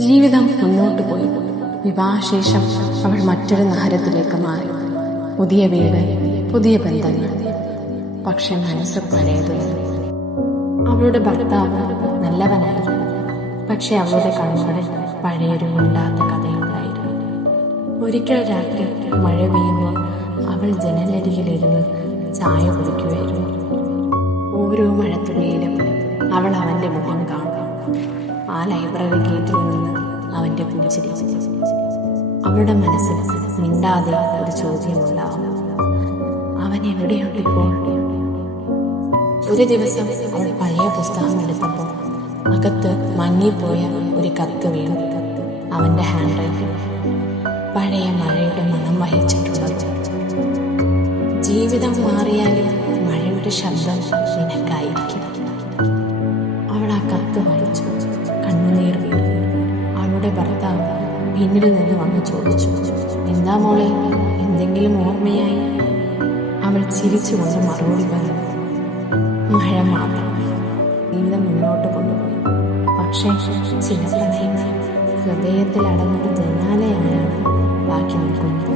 ജീവിതം മുന്നോട്ട് പോയി. വിവാഹശേഷം അവൾ മറ്റൊരു നഗരത്തിലേക്ക് മാറി. പുതിയ വീട്, പുതിയ ബന്ധങ്ങൾ. പക്ഷെ മനസ്സ് പഴയത്. അവളുടെ ഭർത്താവ് നല്ലവനായിരുന്നു. പക്ഷെ അവളുടെ കണ്ണുകളിൽ പഴയൊരു ഇല്ലാത്ത കഥയുണ്ടായിരുന്നു. ഒരിക്കൽ രാത്രി മഴ പെയ്യുമ്പോൾ അവൾ ജനലരികിലിരുന്ന് ചായ കുടിക്കുകയായിരുന്നു. ഓരോ മഴത്തുള്ളിയിലും അവൾ അവൻ്റെ മുഖം കാണും. ആ ലൈബ്രറി ഗേറ്റിൽ നിന്ന് അവൻ്റെ പുഞ്ചിരി. അവളുടെ മനസ്സിൽ മിണ്ടാതെ ഒരു ചോദ്യമുണ്ടാവും: അവൻ എവിടെയുണ്ടിപ്പോൾ? ഒരു ദിവസം അവൾ പഴയ പുസ്തകം എടുത്തപ്പോൾ അകത്ത് മങ്ങിപ്പോയ ഒരു കത്ത് വീണു. അവൻ്റെ ഹാൻഡ് റൈറ്റിംഗ്, പഴയ മഴയുടെ മണം വഹിച്ചിട്ടുള്ളത്. ജീവിതം മാറിയാലും മഴയുടെ ശബ്ദം നിനക്കായിരിക്കും. അവൾ ആ കത്ത് വായിച്ചു. കണ്ണുനീർ വീണു. അവളുടെ ഭർത്താവ് പിന്നിൽ നിന്ന് വന്ന് ചോദിച്ചു: എന്താ മോളെ, എന്തെങ്കിലും ഓർമ്മയായി? അവൾ ചിരിച്ചുകൊണ്ട് മറുപടി പറഞ്ഞു: മഴ മാത്രം. ജീവിതം മുന്നോട്ട് കൊണ്ടുപോയി. പക്ഷേ ചില പ്രണയങ്ങൾ ഹൃദയത്തിൽ അടങ്ങൊരു ജനാലയാണ് ബാക്കി നിൽക്കുന്നത്.